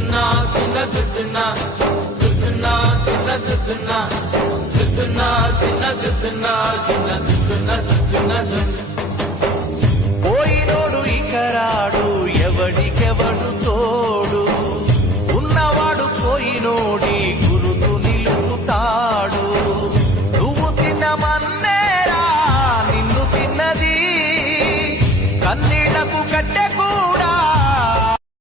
దుద్దునా చిన్న దుద్దునా దుద్దునా చిన్న దుద్దునా దుద్దునా చిన్న దుద్దునా చిన్న దుద్దున దుద్దున పోయినోడు ఇక రాడు ఎవడికి